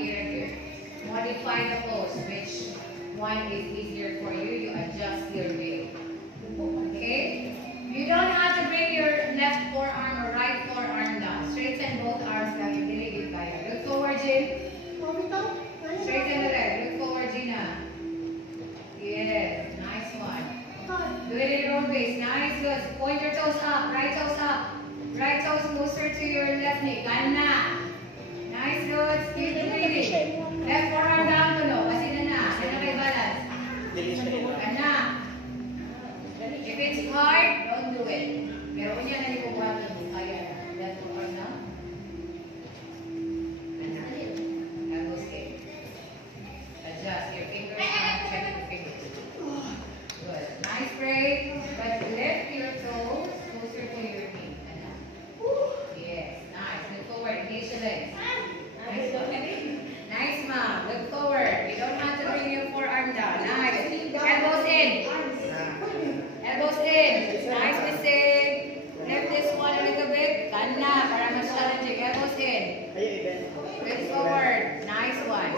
here and here. Modify the pose. Which one is easier for you? You adjust your way. Okay? You don't have to bring your left forearm or right forearm down. Straighten both arms lang. Yung diligid kaya. Look forward, Jin. Straighten the leg. Look forward, Gina. Yes. Nice one. Do it in your own pace. Nice. Good. Point your toes up. Right toes up. Right toes closer to your left knee. Kana. Nice. Good. Keep breathing. Left forearm down to no. Kasi na. Yan na kay balance. Kana. If it's hard, don't do it. Pero kung yan ay kukuha na mo, kaya na. Left forearm down. Kana. Elbows in. Adjust your fingers. Check your fingers. Good. Nice break. But lift your toes closer to your knee. Kana. Yes. Nice. Look forward. Engage your legs. Nice. Nice, mom. Look forward. You don't have to bring your forearm down. Nice. Elbows in. Elbows in. Nice, missing. Lift this one a little bit. Kana. Para mas challenging. Elbows in. Look forward. Nice one.